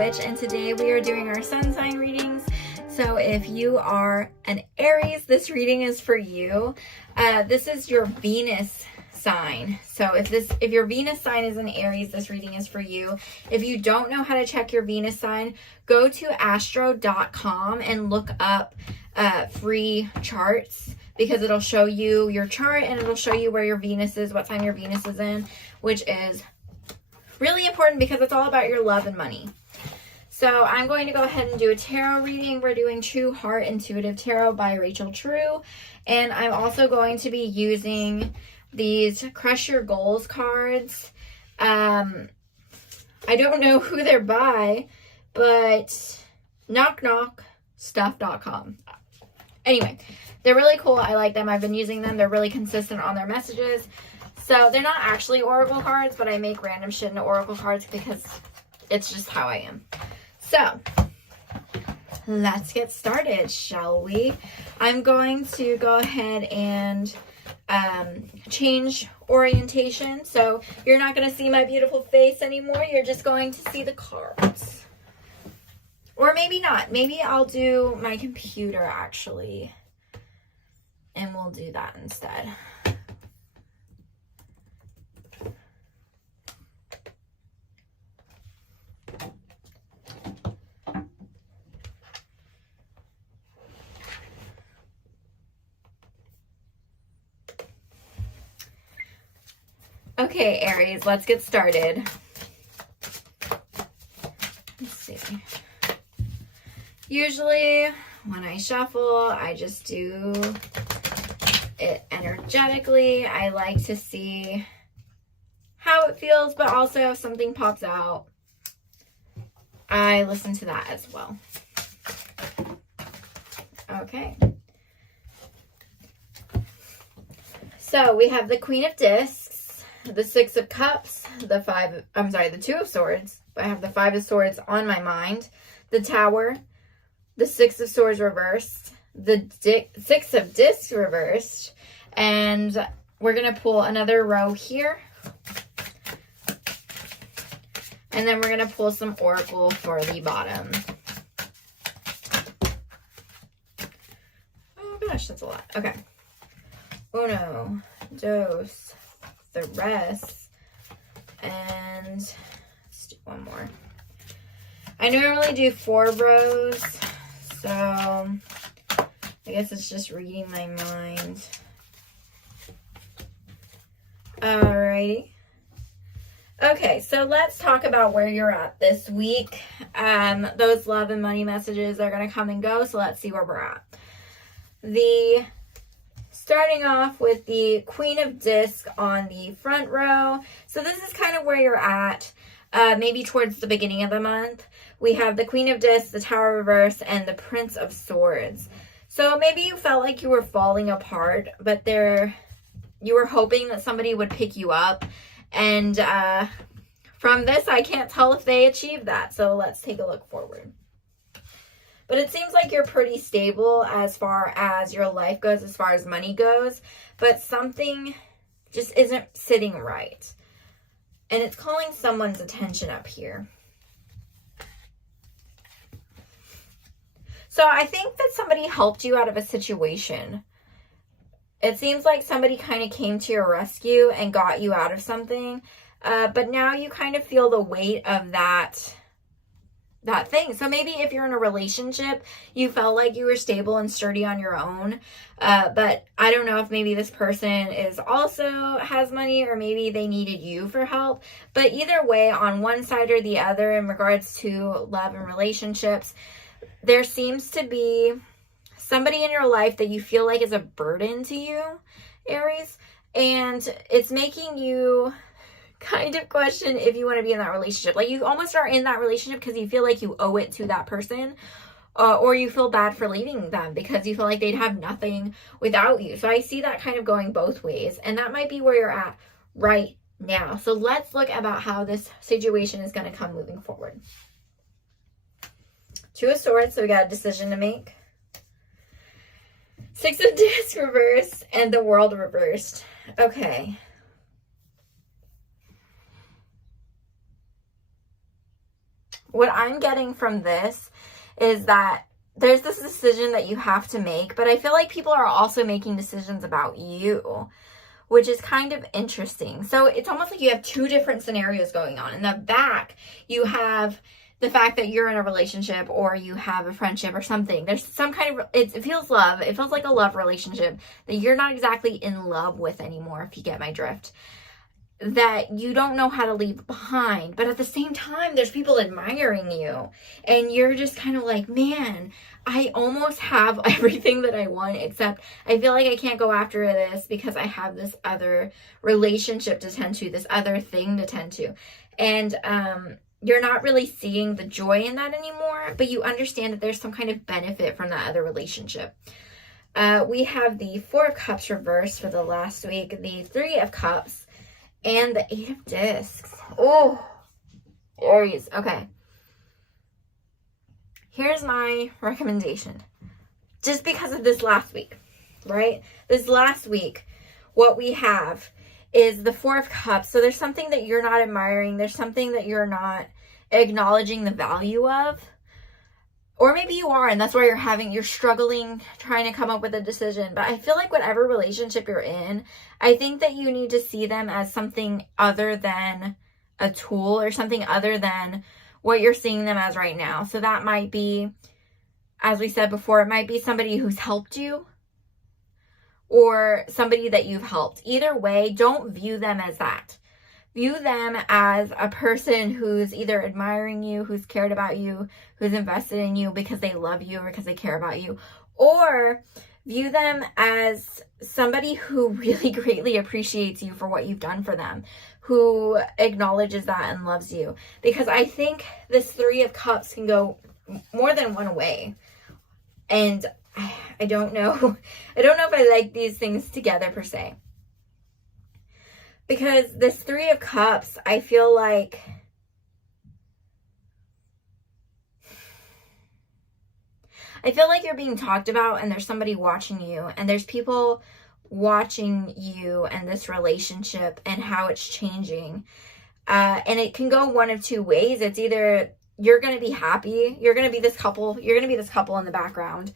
Witch, and today we are doing our sun sign readings. So if you are an Aries, this reading is for you. This is your Venus sign. So if your Venus sign is an Aries, this reading is for you. If you don't know how to check your Venus sign, go to astro.com and look up free charts, because it'll show you your chart and it'll show you where your Venus is, what sign your Venus is in, which is really important because it's all about your love and money. So I'm going to go ahead and do a tarot reading. We're doing True Heart Intuitive Tarot by Rachel True. And I'm also going to be using these Crush Your Goals cards. I don't know who they're by, but knockstuff.com. Anyway, they're really cool. I like them. I've been using them. They're really consistent on their messages. So they're not actually oracle cards, but I make random shit into oracle cards because it's just how I am. So let's get started, shall we? I'm going to go ahead and change orientation. So you're not going to see my beautiful face anymore. You're just going to see the cards. Or maybe not. Maybe I'll do my computer actually. And we'll do that instead. Okay, Aries, let's get started. Let's see. Usually when I shuffle, I just do it energetically. I like to see how it feels, but also if something pops out, I listen to that as well. Okay. So we have the Queen of Discs, the Six of Cups, the Two of Swords. I have the Five of Swords on my mind, the Tower, the Six of Swords reversed, the Six of Discs reversed, and we're going to pull another row here. And then we're going to pull some oracle for the bottom. Oh gosh, that's a lot. Okay. Uno, dos, tres, and let's do one more. I normally do 4 rows, so I guess it's just reading my mind. Alrighty. Okay, so let's talk about where you're at this week. Those love and money messages are going to come and go, so let's see where we're at. Starting off with the Queen of Discs on the front row. So this is kind of where you're at, maybe towards the beginning of the month. We have the Queen of Discs, the Tower reverse, and the Prince of Swords. So maybe you felt like you were falling apart, but you were hoping that somebody would pick you up. And from this, I can't tell if they achieved that. So let's take a look forward. But it seems like you're pretty stable as far as your life goes, as far as money goes. But something just isn't sitting right. And it's calling someone's attention up here. So I think that somebody helped you out of a situation. It seems like somebody kind of came to your rescue and got you out of something. But now you kind of feel the weight of that thing. So maybe if you're in a relationship, you felt like you were stable and sturdy on your own. But I don't know if maybe this person also has money, or maybe they needed you for help. But either way, on one side or the other, in regards to love and relationships, there seems to be somebody in your life that you feel like is a burden to you, Aries. And it's making you kind of question if you want to be in that relationship. Like, you almost are in that relationship because you feel like you owe it to that person, or you feel bad for leaving them because you feel like they'd have nothing without you. So I see that kind of going both ways, and that might be where you're at right now. So let's look about how this situation is going to come moving forward. Two of Swords, so we got a decision to make. Six of Discs reversed and the World reversed. Okay. What I'm getting from this is that there's this decision that you have to make, but I feel like people are also making decisions about you, which is kind of interesting. So it's almost like you have two different scenarios going on. In the back, you have the fact that you're in a relationship or you have a friendship or something. There's some kind of, it feels love. It feels like a love relationship that you're not exactly in love with anymore, if you get my drift. That you don't know how to leave behind. But at the same time, there's people admiring you. And you're just kind of like, man, I almost have everything that I want, except I feel like I can't go after this because I have this other relationship to tend to, this other thing to tend to. And you're not really seeing the joy in that anymore, but you understand that there's some kind of benefit from that other relationship. We have the Four of Cups reversed for the last week, the Three of Cups, and the Eight of Discs. Oh, Aries. Okay. Here's my recommendation. Just because of this last week, right? This last week, what we have is the Four of Cups. So there's something that you're not admiring. There's something that you're not acknowledging the value of. Or maybe you are, and that's why you're struggling trying to come up with a decision. But I feel like whatever relationship you're in, I think that you need to see them as something other than a tool or something other than what you're seeing them as right now. So that might be, as we said before, it might be somebody who's helped you or somebody that you've helped. Either way, don't view them as that. View them as a person who's either admiring you, who's cared about you, who's invested in you because they love you or because they care about you. Or view them as somebody who really greatly appreciates you for what you've done for them, who acknowledges that and loves you. Because I think this Three of Cups can go more than one way. And I don't know. I don't know if I like these things together per se. Because this Three of Cups, I feel like you're being talked about and there's somebody watching you and there's people watching you and this relationship and how it's changing. And it can go one of two ways. It's either you're going to be happy. You're going to be this couple. You're going to be this couple in the background.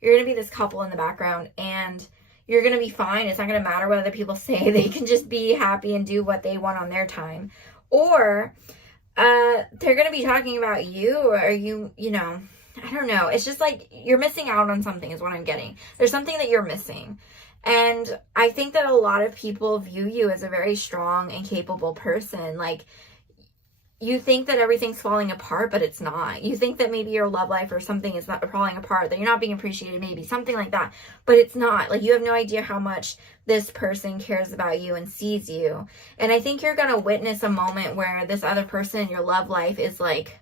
You're going to be this couple in the background and you're going to be fine. It's not going to matter what other people say. They can just be happy and do what they want on their time. Or they're going to be talking about you or you know, I don't know. It's just like you're missing out on something is what I'm getting. There's something that you're missing. And I think that a lot of people view you as a very strong and capable person. Like, you think that everything's falling apart, but it's not. You think that maybe your love life or something is not falling apart, that you're not being appreciated, maybe something like that, but it's not. Like, you have no idea how much this person cares about you and sees you. And I think you're going to witness a moment where this other person in your love life is like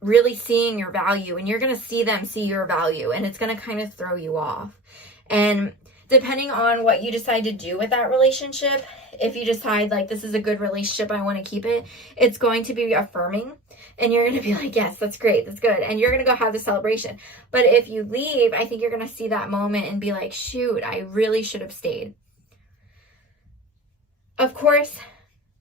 really seeing your value, and you're going to see them see your value, and it's going to kind of throw you off. And depending on what you decide to do with that relationship, if you decide like this is a good relationship, I want to keep it, it's going to be affirming and you're going to be like, yes, that's great, that's good, and you're going to go have the celebration. But if you leave, I think you're going to see that moment and be like, shoot, I really should have stayed. Of course,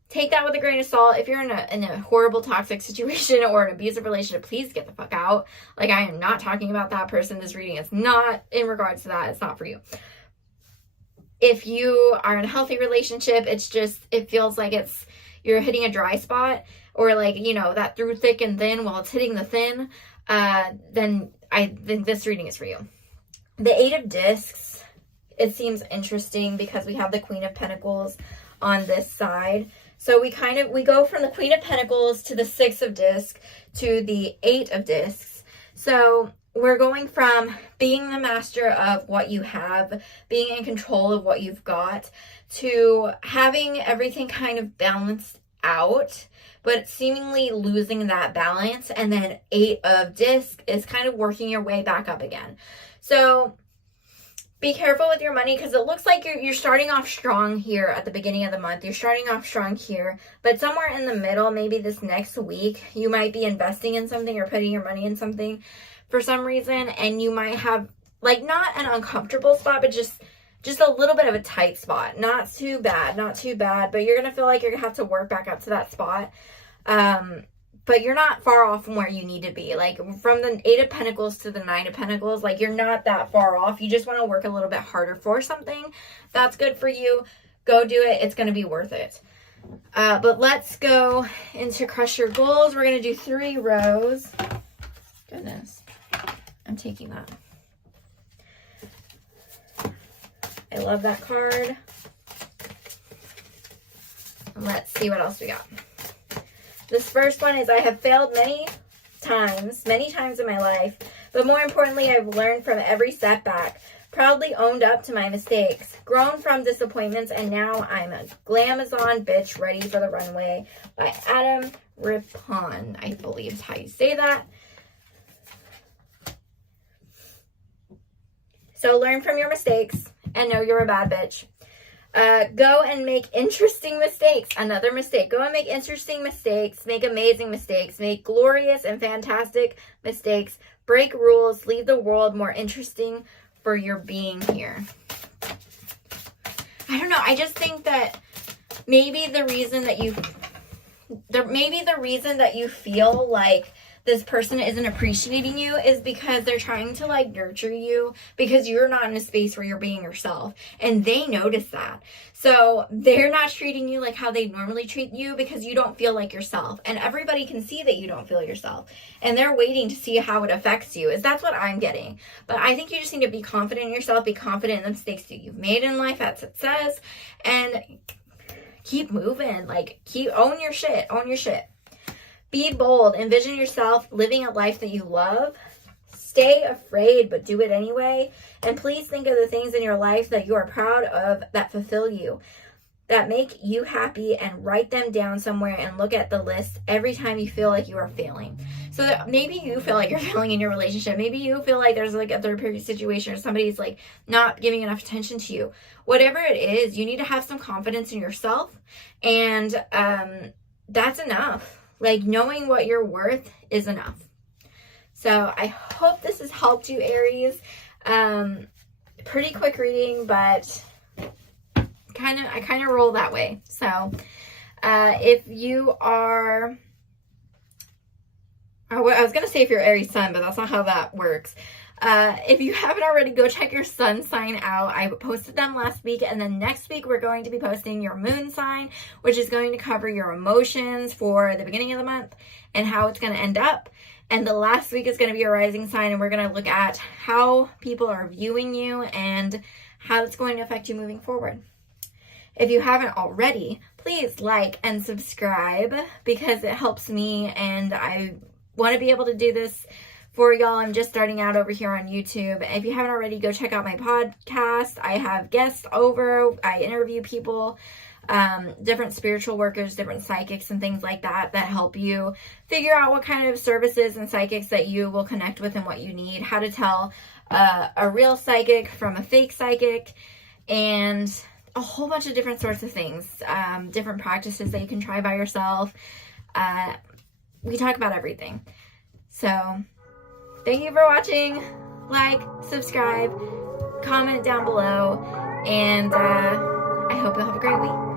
take that with a grain of salt. If you're in a horrible toxic situation or an abusive relationship, please get the fuck out. Like, I am not talking about that person. This reading is not in regards to that. It's not for you. If you are in a healthy relationship, it's just, it feels like you're hitting a dry spot, or like, you know, that through thick and thin, while it's hitting the thin, then I think this reading is for you. The Eight of Discs, it seems interesting because we have the Queen of Pentacles on this side. So we go from the Queen of Pentacles to the Six of Discs to the Eight of Discs. So we're going from being the master of what you have, being in control of what you've got, to having everything kind of balanced out, but seemingly losing that balance. And then Eight of Discs is kind of working your way back up again. So be careful with your money, because it looks like you're starting off strong here at the beginning of the month. You're starting off strong here, but somewhere in the middle, maybe this next week, you might be investing in something or putting your money in something for some reason, and you might have like not an uncomfortable spot, but just a little bit of a tight spot. Not too bad, but you're gonna feel like you're gonna have to work back up to that spot. but you're not far off from where you need to be. Like from the 8 of Pentacles to the 9 of Pentacles, like you're not that far off. You just want to work a little bit harder for something. That's good for you. Go do it. It's going to be worth it. But let's go into Crush Your Goals. We're going to do 3 rows. Goodness. I'm taking that. I love that card. Let's see what else we got. This first one is, I have failed many times in my life, but more importantly, I've learned from every setback, proudly owned up to my mistakes, grown from disappointments, and now I'm a glamazon bitch ready for the runway by Adam Rippon, I believe is how you say that. So learn from your mistakes and know you're a bad bitch. Go and make interesting mistakes. Another mistake. Go and make interesting mistakes. Make amazing mistakes. Make glorious and fantastic mistakes. Break rules. Leave the world more interesting for your being here. I don't know. I just think that maybe the reason that you feel like this person isn't appreciating you is because they're trying to like nurture you, because you're not in a space where you're being yourself, and they notice that. So they're not treating you like how they normally treat you because you don't feel like yourself, and everybody can see that you don't feel yourself, and they're waiting to see how it affects you. That's what I'm getting. But I think you just need to be confident in yourself, be confident in the mistakes that you've made in life, as it says, and keep moving. Like, own your shit. Be bold. Envision yourself living a life that you love. Stay afraid, but do it anyway. And please think of the things in your life that you are proud of, that fulfill you, that make you happy, and write them down somewhere and look at the list every time you feel like you are failing. So that maybe you feel like you're failing in your relationship. Maybe you feel like there's like a third party situation, or somebody's like not giving enough attention to you. Whatever it is, you need to have some confidence in yourself. And that's enough. Like, knowing what you're worth is enough. So I hope this has helped you, Aries. Pretty quick reading, but I kind of roll that way. So if you are, I was going to say if you're Aries sun, but that's not how that works. If you haven't already, go check your sun sign out. I posted them last week, and then next week we're going to be posting your moon sign, which is going to cover your emotions for the beginning of the month and how it's going to end up. And the last week is going to be a rising sign, and we're going to look at how people are viewing you and how it's going to affect you moving forward. If you haven't already, please like and subscribe, because it helps me, and I want to be able to do this for y'all. I'm just starting out over here on YouTube. If you haven't already, go check out my podcast. I have guests over. I interview people, different spiritual workers, different psychics and things like that help you figure out what kind of services and psychics that you will connect with and what you need, how to tell a real psychic from a fake psychic, and a whole bunch of different sorts of things, different practices that you can try by yourself. We talk about everything. So thank you for watching. Like, subscribe, comment down below, and I hope you'll have a great week.